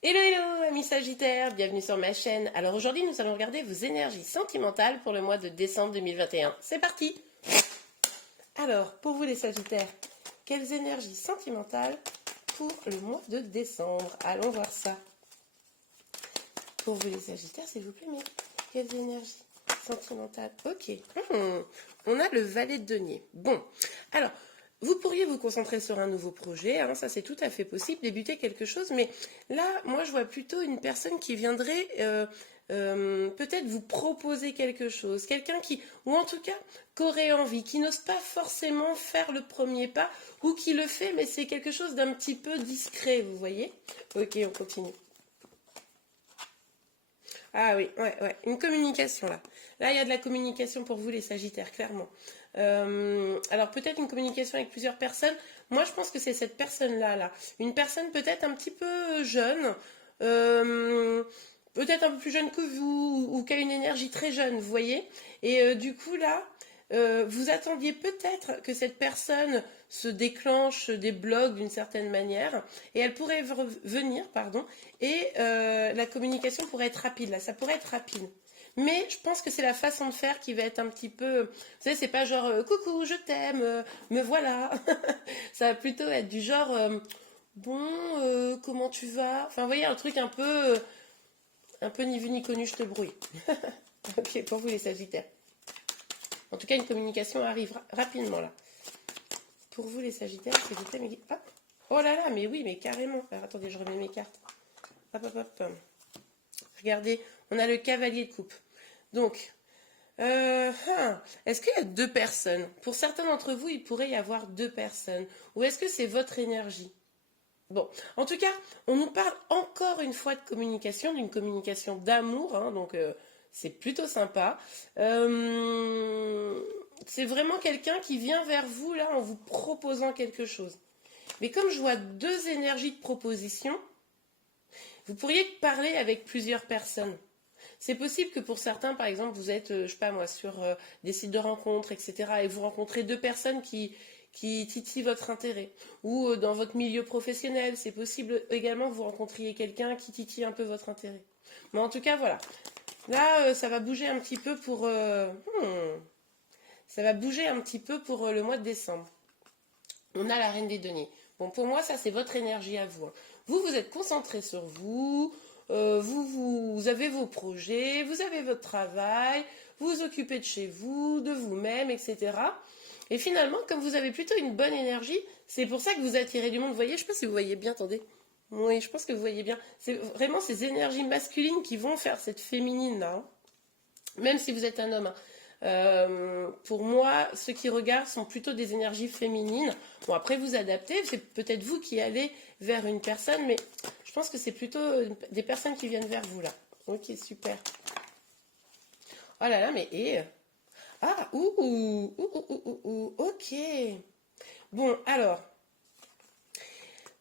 Hello hello amis Sagittaires, bienvenue sur ma chaîne. Alors aujourd'hui nous allons regarder vos énergies sentimentales pour le mois de décembre 2021. C'est parti. Alors pour vous les Sagittaires, quelles énergies sentimentales pour le mois de décembre? Allons voir ça. Pour vous les Sagittaires s'il vous plaît, mais quelles énergies sentimentales? Ok. On a le valet de denier. Bon, alors vous pourriez vous concentrer sur un nouveau projet, hein, ça c'est tout à fait possible, débuter quelque chose, mais là, moi je vois plutôt une personne qui viendrait peut-être vous proposer quelque chose, quelqu'un qui, ou en tout cas, qui aurait envie, qui n'ose pas forcément faire le premier pas, ou qui le fait, mais c'est quelque chose d'un petit peu discret, vous voyez? Ok, on continue. Ah oui, ouais, une communication là. Là, il y a de la communication pour vous les Sagittaires, clairement. Alors peut-être une communication avec plusieurs personnes. Moi, je pense que c'est cette personne-là, là. Une personne peut-être un petit peu jeune, euh, peut-être un peu plus jeune que vous, ou qui a une énergie très jeune, vous voyez. Et du coup, là, vous attendiez peut-être que cette personne se déclenche des blocs d'une certaine manière, et elle pourrait venir, pardon, et la communication pourrait être rapide, là, ça pourrait être rapide. Mais je pense que c'est la façon de faire qui va être un petit peu. Vous savez, c'est pas genre coucou, je t'aime, me voilà. Ça va plutôt être du genre bon, comment tu vas? Enfin, vous voyez, un peu ni vu ni connu, je te brouille. Ok, pour vous les Sagittaires. En tout cas, une communication arrive rapidement là. Pour vous les Sagittaires, s'il vous plaît, mais... Ah, oh là là, mais oui, mais carrément. Alors attendez, je remets mes cartes. Hop, hop, hop. Regardez, on a le cavalier de coupe. Donc, est-ce qu'il y a deux personnes? Pour certains d'entre vous, il pourrait y avoir deux personnes. Ou est-ce que c'est votre énergie? Bon, en tout cas, on nous parle encore une fois de communication, d'une communication d'amour, hein, donc c'est plutôt sympa. C'est vraiment quelqu'un qui vient vers vous là en vous proposant quelque chose. Mais comme je vois deux énergies de proposition, vous pourriez parler avec plusieurs personnes. C'est possible que pour certains, par exemple, vous êtes, je sais pas moi, sur des sites de rencontres, etc., et vous rencontrez deux personnes qui titillent votre intérêt. Ou dans votre milieu professionnel, c'est possible également que vous rencontriez quelqu'un qui titille un peu votre intérêt. Mais en tout cas, voilà. Là, ça va bouger un petit peu pour... ça va bouger un petit peu pour le mois de décembre. On a la reine des deniers. Bon, pour moi, ça, c'est votre énergie à vous, hein. Vous, vous êtes concentré sur vous, vous avez vos projets, vous avez votre travail, vous vous occupez de chez vous, de vous-même, etc. Et finalement, comme vous avez plutôt une bonne énergie, c'est pour ça que vous attirez du monde. Vous voyez, je ne sais pas si vous voyez bien, attendez. Oui, je pense que vous voyez bien. C'est vraiment ces énergies masculines qui vont faire cette féminine là, hein. Même si vous êtes un homme, hein. Pour moi, ceux qui regardent sont plutôt des énergies féminines. Bon, après, vous adaptez, c'est peut-être vous qui allez vers une personne, mais je pense que c'est plutôt des personnes qui viennent vers vous là. Ok, super. Oh là là, mais ah, ok. Bon, alors,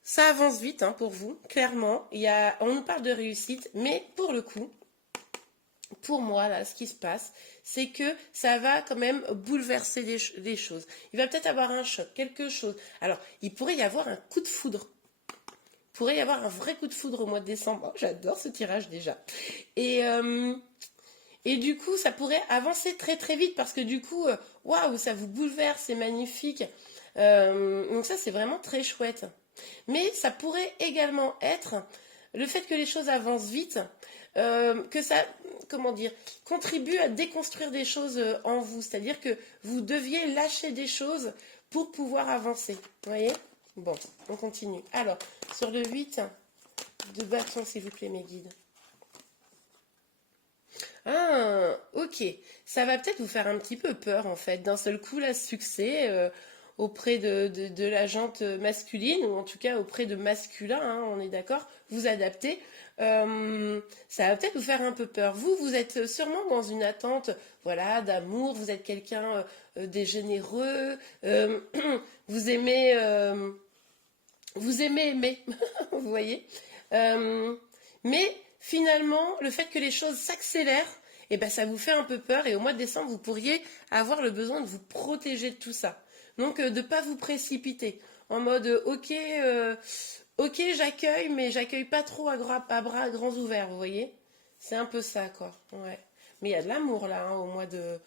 ça avance vite hein, pour vous, clairement. On nous parle de réussite, mais pour le coup, pour moi, là, ce qui se passe, c'est que ça va quand même bouleverser les choses. Il va peut-être avoir un choc, quelque chose. Alors, il pourrait y avoir un coup de foudre. Il pourrait y avoir un vrai coup de foudre au mois de décembre. Oh, j'adore ce tirage déjà. Et, euh, et du coup, ça pourrait avancer très très vite parce que du coup, waouh, ça vous bouleverse, c'est magnifique. Donc ça, c'est vraiment très chouette. Mais ça pourrait également être le fait que les choses avancent vite, que ça, comment dire, contribue à déconstruire des choses en vous. C'est-à-dire que vous deviez lâcher des choses pour pouvoir avancer. Vous voyez? Bon, on continue. Alors, sur le 8 de bâton, s'il vous plaît, mes guides. Ah, ok. Ça va peut-être vous faire un petit peu peur, en fait. D'un seul coup, là, succès auprès de la jante masculine, ou en tout cas auprès de masculin, hein, on est d'accord, vous adaptez. Ça va peut-être vous faire un peu peur. Vous êtes sûrement dans une attente, voilà, d'amour. Vous êtes quelqu'un de généreux. Vous aimez, vous aimez aimer, vous voyez. Euh, mais finalement, le fait que les choses s'accélèrent, eh ben, ça vous fait un peu peur. Et au mois de décembre, vous pourriez avoir le besoin de vous protéger de tout ça. Donc, de ne pas vous précipiter. En mode, ok, Ok, j'accueille, mais j'accueille pas trop à bras grands ouverts, vous voyez? C'est un peu ça, quoi. Ouais. Mais il y a de l'amour là, hein, au mois de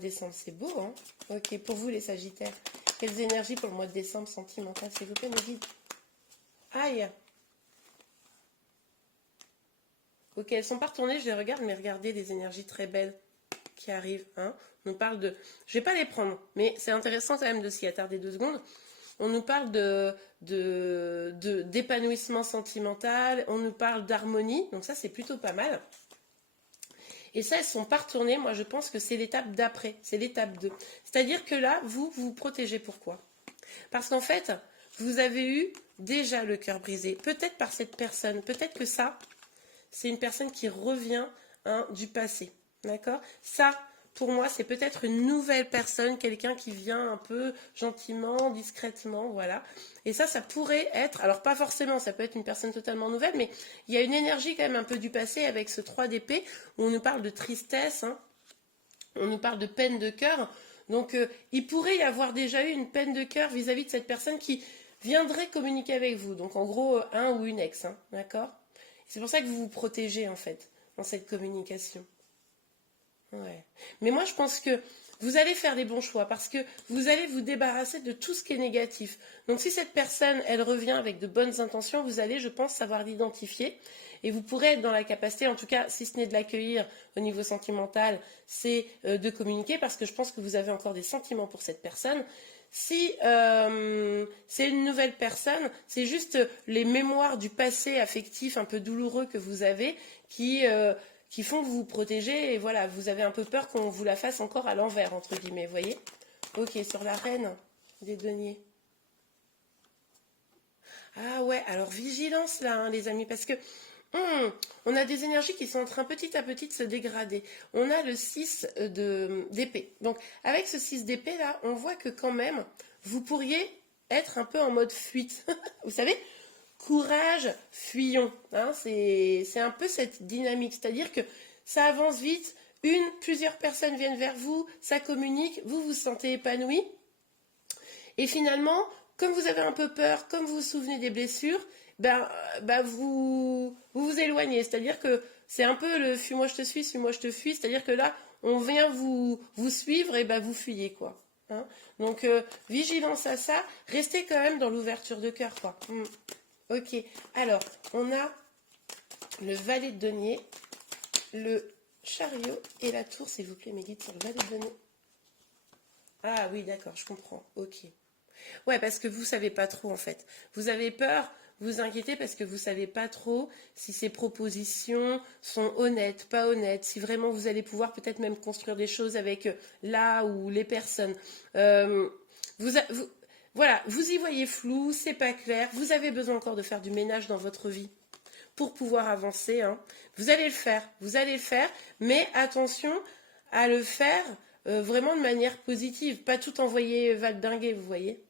décembre. C'est beau, hein? Ok, pour vous les Sagittaires. Quelles énergies pour le mois de décembre sentimental, s'il vous plaît, me dites. Aïe. Ok, elles sont pas retournées, je les regarde, mais regardez des énergies très belles qui arrivent, hein. On nous parle de... Je vais pas les prendre, mais c'est intéressant quand même de s'y attarder 2 secondes. On nous parle d'épanouissement sentimental, on nous parle d'harmonie, donc ça c'est plutôt pas mal. Et ça, elles sont pas retournées, moi je pense que c'est l'étape d'après, c'est l'étape 2. C'est-à-dire que là, vous vous protégez, pourquoi? Parce qu'en fait, vous avez eu déjà le cœur brisé, peut-être par cette personne, peut-être que ça, c'est une personne qui revient, hein, du passé. D'accord? Ça, pour moi, c'est peut-être une nouvelle personne, quelqu'un qui vient un peu gentiment, discrètement, voilà. Et ça pourrait être, alors pas forcément, ça peut être une personne totalement nouvelle, mais il y a une énergie quand même un peu du passé avec ce 3 d'épée, où on nous parle de tristesse, hein, on nous parle de peine de cœur. Donc, il pourrait y avoir déjà eu une peine de cœur vis-à-vis de cette personne qui viendrait communiquer avec vous. Donc, en gros, un ou une ex, hein, d'accord? C'est pour ça que vous vous protégez, en fait, dans cette communication. Ouais. Mais moi, je pense que vous allez faire des bons choix parce que vous allez vous débarrasser de tout ce qui est négatif. Donc, si cette personne, elle revient avec de bonnes intentions, vous allez, je pense, savoir l'identifier. Et vous pourrez être dans la capacité, en tout cas, si ce n'est de l'accueillir au niveau sentimental, c'est de communiquer parce que je pense que vous avez encore des sentiments pour cette personne. Si c'est une nouvelle personne, c'est juste les mémoires du passé affectif un peu douloureux que vous avez qui font que vous vous protégez et voilà, vous avez un peu peur qu'on vous la fasse encore à l'envers, entre guillemets, vous voyez? Ok, sur la reine des deniers. Ah ouais, alors vigilance là, hein, les amis, parce que on a des énergies qui sont en train petit à petit de se dégrader. On a le 6 d'épée. Donc avec ce 6 d'épée là, on voit que quand même, vous pourriez être un peu en mode fuite. Vous savez, courage, fuyons, hein, c'est un peu cette dynamique. C'est-à-dire que ça avance vite, plusieurs personnes viennent vers vous, ça communique, vous vous sentez épanoui. Et finalement, comme vous avez un peu peur, comme vous vous souvenez des blessures, vous éloignez. C'est-à-dire que c'est un peu le fuis-moi je te suis, suis-moi je te fuis. C'est-à-dire que là, on vient vous suivre et vous fuyez, quoi. Hein. Donc, vigilance à ça. Restez quand même dans l'ouverture de cœur, quoi. Ok. Alors, on a le valet de denier, le chariot et la tour, s'il vous plaît, mes guides, sur le valet de denier. Ah oui, d'accord, je comprends. Ok. Ouais, parce que vous savez pas trop en fait. Vous avez peur, vous inquiétez parce que vous savez pas trop si ces propositions sont honnêtes, pas honnêtes, si vraiment vous allez pouvoir peut-être même construire des choses avec là ou les personnes. Euh, vous, voilà, vous y voyez flou, c'est pas clair. Vous avez besoin encore de faire du ménage dans votre vie pour pouvoir avancer, hein. Vous allez le faire, mais attention à le faire vraiment de manière positive, pas tout envoyer valdinguer, vous voyez.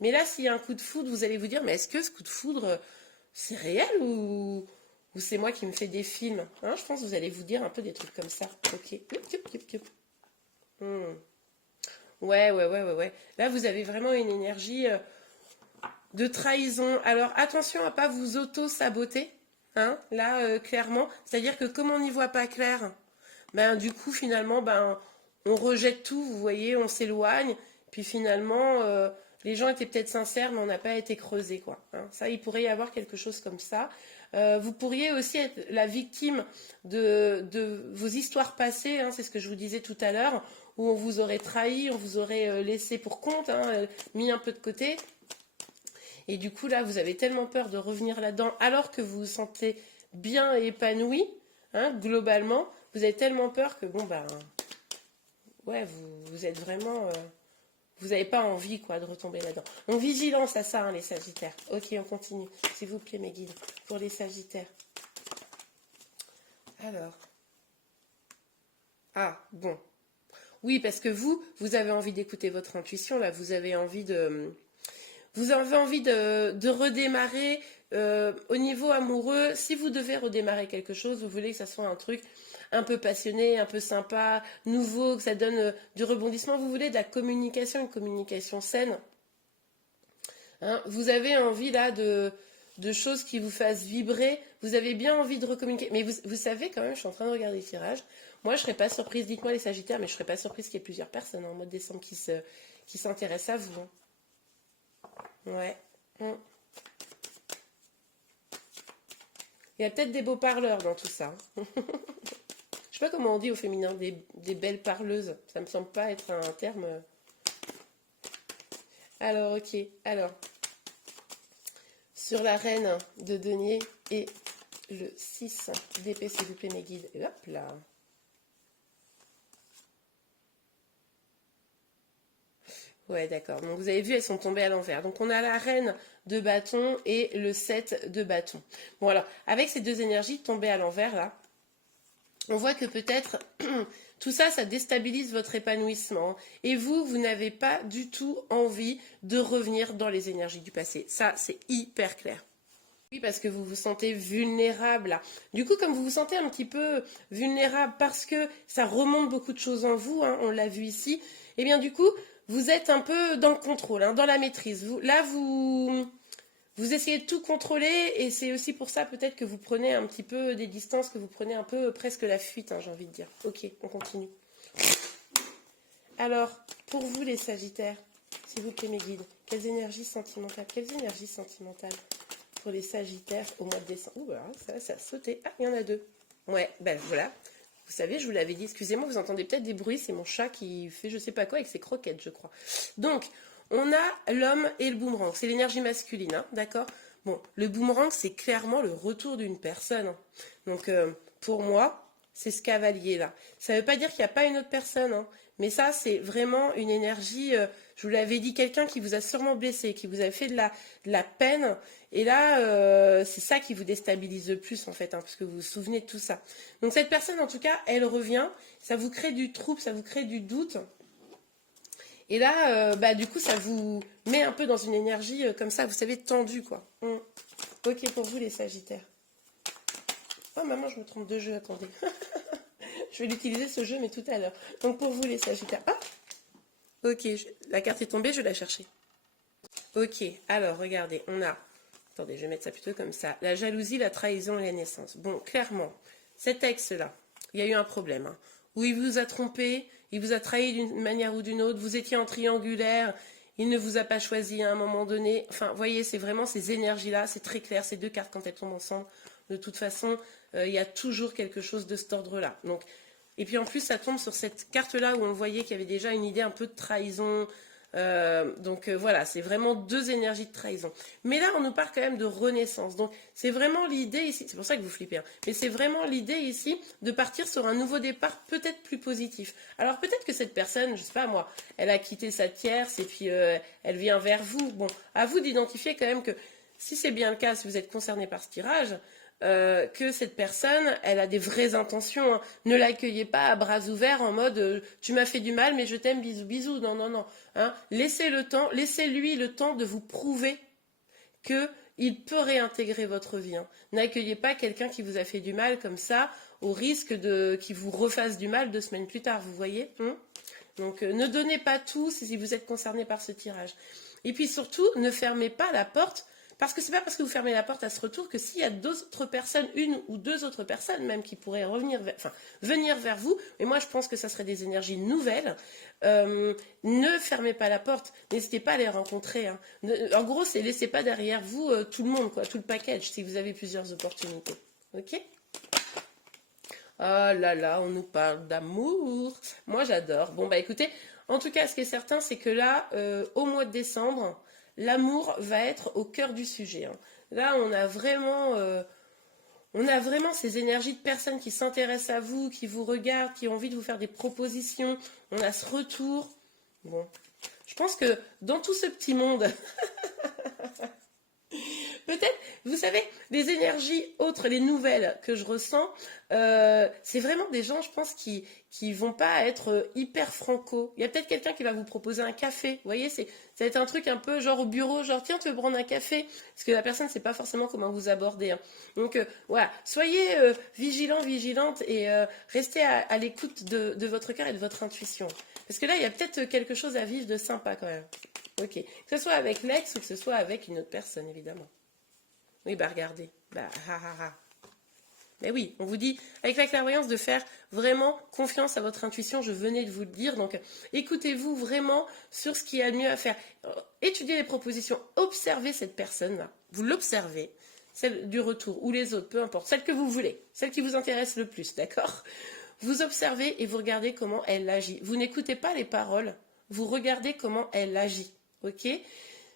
Mais là, s'il y a un coup de foudre, vous allez vous dire, mais est-ce que ce coup de foudre, c'est réel ou c'est moi qui me fais des films, hein? Je pense que vous allez vous dire un peu des trucs comme ça. Ok. Youp, youp, youp, youp. Hmm. Ouais, ouais, ouais, ouais, ouais. Là, vous avez vraiment une énergie de trahison. Alors, attention à pas vous auto-saboter, hein, là, clairement. C'est-à-dire que comme on n'y voit pas clair, du coup, finalement, on rejette tout, vous voyez, on s'éloigne. Puis finalement, les gens étaient peut-être sincères, mais on n'a pas été creusé, quoi. Hein. Ça, il pourrait y avoir quelque chose comme ça. Vous pourriez aussi être la victime de vos histoires passées, hein, c'est ce que je vous disais tout à l'heure, où on vous aurait trahi, on vous aurait laissé pour compte, hein, mis un peu de côté. Et du coup, là, vous avez tellement peur de revenir là-dedans, alors que vous vous sentez bien épanoui, hein, globalement, vous avez tellement peur que, ouais, vous êtes vraiment... vous n'avez pas envie, quoi, de retomber là-dedans. Donc, vigilance à ça, hein, les Sagittaires. Ok, on continue. S'il vous plaît, mes guides, pour les Sagittaires. Alors. Ah, bon. Oui, parce que vous avez envie d'écouter votre intuition, là. Vous avez envie de redémarrer au niveau amoureux. Si vous devez redémarrer quelque chose, vous voulez que ça soit un truc un peu passionné, un peu sympa, nouveau, que ça donne du rebondissement. Vous voulez de la communication, une communication saine. Hein, vous avez envie là de choses qui vous fassent vibrer. Vous avez bien envie de recommuniquer. Mais vous savez quand même, je suis en train de regarder le tirage. Moi, je ne serais pas surprise, dites-moi les Sagittaires, mais je ne serais pas surprise qu'il y ait plusieurs personnes en mois de décembre qui s'intéressent à vous. Ouais. Il y a peut-être des beaux parleurs dans tout ça. Je sais pas comment on dit au féminin, des belles parleuses. Ça me semble pas être un terme. Alors, ok. Alors, sur la reine de denier et le 6 d'épée, s'il vous plaît, mes guides. Et hop là. Ouais, d'accord. Donc, vous avez vu, elles sont tombées à l'envers. Donc, on a la reine de bâton et le 7 de bâton. Bon, alors, avec ces deux énergies tombées à l'envers, là, on voit que peut-être tout ça, ça déstabilise votre épanouissement. Et vous n'avez pas du tout envie de revenir dans les énergies du passé. Ça, c'est hyper clair. Oui, parce que vous vous sentez vulnérable là. Du coup, comme vous vous sentez un petit peu vulnérable parce que ça remonte beaucoup de choses en vous, hein, on l'a vu ici, et bien du coup, vous êtes un peu dans le contrôle, hein, dans la maîtrise. Vous essayez de tout contrôler et c'est aussi pour ça peut-être que vous prenez un petit peu des distances, que vous prenez un peu presque la fuite, hein, j'ai envie de dire. Ok, on continue. Alors, pour vous les Sagittaires, s'il vous plaît mes guides, quelles énergies sentimentales pour les Sagittaires au mois de décembre? Ouh, ça a sauté. Ah, il y en a deux. Ouais, ben voilà. Vous savez, je vous l'avais dit, excusez-moi, vous entendez peut-être des bruits, c'est mon chat qui fait je sais pas quoi avec ses croquettes, je crois. Donc, on a l'homme et le boomerang, c'est l'énergie masculine, hein, d'accord? Bon, le boomerang, c'est clairement le retour d'une personne, hein. Donc, pour moi, c'est ce cavalier-là. Ça ne veut pas dire qu'il n'y a pas une autre personne, hein, mais ça, c'est vraiment une énergie, je vous l'avais dit, quelqu'un qui vous a sûrement blessé, qui vous a fait de la peine, et là, c'est ça qui vous déstabilise le plus, en fait, hein, parce que vous vous souvenez de tout ça. Donc, cette personne, en tout cas, elle revient, ça vous crée du trouble, ça vous crée du doute, et là, du coup, ça vous met un peu dans une énergie comme ça, vous savez, tendue, quoi. Ok, pour vous, les Sagittaires. Oh, maman, je me trompe de jeu, attendez. Je vais l'utiliser, ce jeu, mais tout à l'heure. Donc, pour vous, les Sagittaires. Ah, ok, la carte est tombée, je vais la chercher. Ok, alors, regardez, on a... Attendez, je vais mettre ça plutôt comme ça. La jalousie, la trahison et la naissance. Bon, clairement, cet ex-là, il y a eu un problème, hein, où il vous a trompé, il vous a trahi d'une manière ou d'une autre, vous étiez en triangulaire, il ne vous a pas choisi à un moment donné. Enfin, vous voyez, c'est vraiment ces énergies-là, c'est très clair, ces deux cartes, quand elles tombent ensemble, de toute façon, il y a toujours quelque chose de cet ordre-là. Donc, et puis en plus, ça tombe sur cette carte-là où on voyait qu'il y avait déjà une idée un peu de trahison. Voilà, c'est vraiment deux énergies de trahison. Mais là, on nous parle quand même de renaissance. Donc, c'est vraiment l'idée ici, c'est pour ça que vous flippez, hein, mais c'est vraiment l'idée ici de partir sur un nouveau départ peut-être plus positif. Alors, peut-être que cette personne, je sais pas moi, elle a quitté sa tierce et puis elle vient vers vous. Bon, à vous d'identifier quand même que si c'est bien le cas, si vous êtes concerné par ce tirage, que cette personne, elle a des vraies intentions, hein. Ne l'accueillez pas à bras ouverts en mode tu m'as fait du mal mais je t'aime, bisous bisous. Non, non, non. Hein. Laissez-lui le temps de vous prouver qu'il peut réintégrer votre vie. Hein. N'accueillez pas quelqu'un qui vous a fait du mal comme ça, au risque qu'il vous refasse du mal 2 semaines plus tard, vous voyez, hein. Donc ne donnez pas tout si vous êtes concerné par ce tirage. Et puis surtout, ne fermez pas la porte. Parce que c'est pas parce que vous fermez la porte à ce retour que s'il y a d'autres personnes, une ou deux autres personnes même qui pourraient venir vers vous, mais moi je pense que ça serait des énergies nouvelles, ne fermez pas la porte, n'hésitez pas à les rencontrer. Hein. En gros, c'est laissez pas derrière vous tout le monde, quoi, tout le package, si vous avez plusieurs opportunités. Ok ? Oh là là, on nous parle d'amour. Moi j'adore. Bon bah écoutez, en tout cas ce qui est certain c'est que là, au mois de décembre, l'amour va être au cœur du sujet. Hein. Là, on a vraiment ces énergies de personnes qui s'intéressent à vous, qui vous regardent, qui ont envie de vous faire des propositions. On a ce retour. Bon, je pense que dans tout ce petit monde, peut-être, vous savez, les énergies autres, les nouvelles que je ressens, c'est vraiment des gens, je pense, qui vont pas être hyper franco. Il y a peut-être quelqu'un qui va vous proposer un café. Vous voyez, ça va être un truc un peu genre au bureau, genre tiens, tu veux prendre un café? Parce que la personne ne sait pas forcément comment vous aborder. Hein. Donc voilà, soyez vigilants, vigilantes et restez à l'écoute de votre cœur et de votre intuition. Parce que là, il y a peut-être quelque chose à vivre de sympa quand même. Ok, que ce soit avec l'ex ou que ce soit avec une autre personne, évidemment. Oui, bah regardez. Bah, ha, ha, ha. Mais oui, on vous dit, avec la clairvoyance, de faire vraiment confiance à votre intuition, je venais de vous le dire, donc écoutez-vous vraiment sur ce qu'il y a de mieux à faire. Étudiez les propositions, observez cette personne-là, vous l'observez, celle du retour, ou les autres, peu importe, celle que vous voulez, celle qui vous intéresse le plus, d'accord? Vous observez et vous regardez comment elle agit. Vous n'écoutez pas les paroles, vous regardez comment elle agit, ok?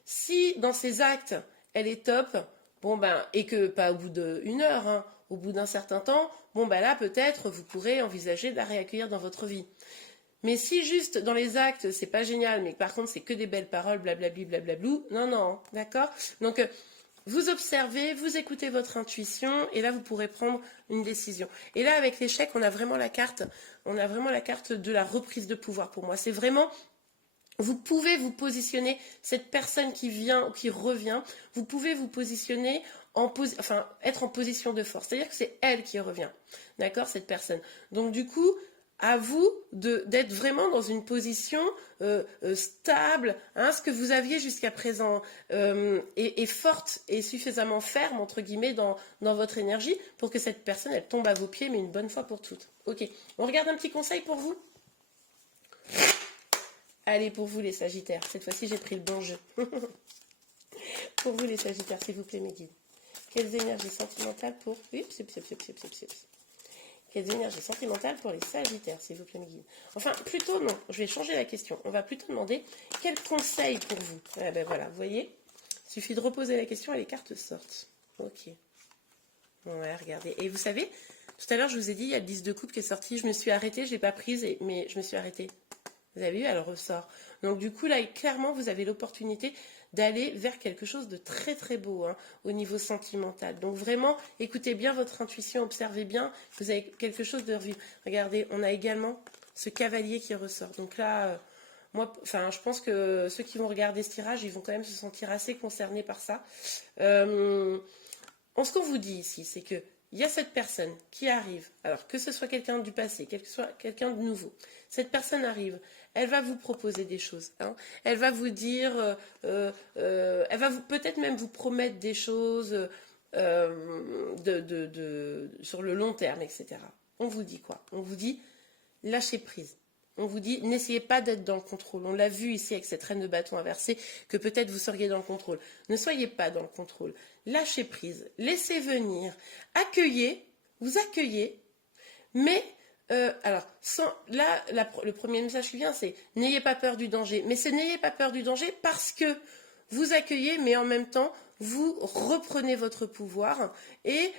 Si dans ses actes, elle est top, bon ben, et que pas au bout d'une heure, hein, au bout d'un certain temps, bon ben là peut-être vous pourrez envisager de la réaccueillir dans votre vie. Mais si juste dans les actes c'est pas génial, mais par contre c'est que des belles paroles, blablabli, blablablou, non, non, d'accord? Donc vous observez, vous écoutez votre intuition, et là vous pourrez prendre une décision. Et là avec l'échec, on a vraiment la carte de la reprise de pouvoir pour moi. C'est vraiment vous pouvez vous positionner, cette personne qui vient ou qui revient, vous pouvez vous positionner être en position de force. C'est-à-dire que c'est elle qui revient, d'accord, cette personne. Donc du coup, à vous d'être vraiment dans une position stable, hein, ce que vous aviez jusqu'à présent est forte et suffisamment ferme, entre guillemets, dans votre énergie pour que cette personne, elle tombe à vos pieds, mais une bonne fois pour toutes. Ok, on regarde un petit conseil pour vous. Allez, pour vous les Sagittaires, cette fois-ci j'ai pris le bon jeu. Pour vous les Sagittaires, s'il vous plaît, mes guides. Quelles énergies sentimentales pour... Quelles énergies sentimentales pour les Sagittaires, s'il vous plaît, mes guides. Enfin, plutôt non, je vais changer la question. On va plutôt demander quel conseil pour vous. Ah ben voilà, vous voyez, il suffit de reposer la question et les cartes sortent. Ok. Ouais, regardez. Et vous savez, tout à l'heure, je vous ai dit, il y a le 10 de coupe qui est sorti. Je me suis arrêtée, je ne l'ai pas prise, mais je me suis arrêtée. Vous avez vu, elle ressort. Donc du coup, là, clairement, vous avez l'opportunité d'aller vers quelque chose de très très beau hein, au niveau sentimental. Donc vraiment, écoutez bien votre intuition, observez bien, vous avez quelque chose de revivre. Regardez, on a également ce cavalier qui ressort. Donc là, moi, enfin, je pense que ceux qui vont regarder ce tirage, ils vont quand même se sentir assez concernés par ça. Ce qu'on vous dit ici, c'est que il y a cette personne qui arrive, alors que ce soit quelqu'un du passé, que ce soit quelqu'un de nouveau. Cette personne arrive, elle va vous proposer des choses. Hein. Elle va vous dire, elle va peut-être même vous promettre des choses sur le long terme, etc. On vous dit quoi? On vous dit lâchez prise. On vous dit, n'essayez pas d'être dans le contrôle. On l'a vu ici avec cette reine de bâton inversée, que peut-être vous seriez dans le contrôle. Ne soyez pas dans le contrôle. Lâchez prise. Laissez venir. Accueillez. Vous accueillez. Mais, le premier message qui vient, c'est n'ayez pas peur du danger. Mais c'est n'ayez pas peur du danger parce que vous accueillez, mais en même temps, vous reprenez votre pouvoir et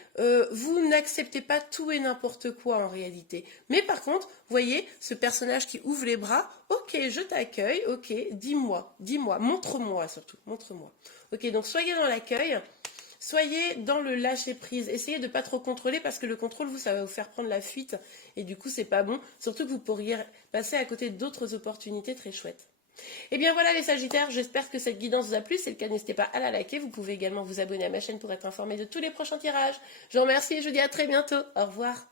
vous n'acceptez pas tout et n'importe quoi en réalité. Mais par contre, voyez, ce personnage qui ouvre les bras, ok, je t'accueille, ok, dis-moi, montre-moi surtout, montre-moi. Ok, donc soyez dans l'accueil, soyez dans le lâcher-prise, essayez de ne pas trop contrôler parce que le contrôle, ça va vous faire prendre la fuite et du coup, c'est pas bon, surtout que vous pourriez passer à côté d'autres opportunités très chouettes. Et bien voilà les Sagittaires, j'espère que cette guidance vous a plu. Si c'est le cas, n'hésitez pas à la liker. Vous pouvez également vous abonner à ma chaîne pour être informé de tous les prochains tirages. Je vous remercie et je vous dis à très bientôt. Au revoir.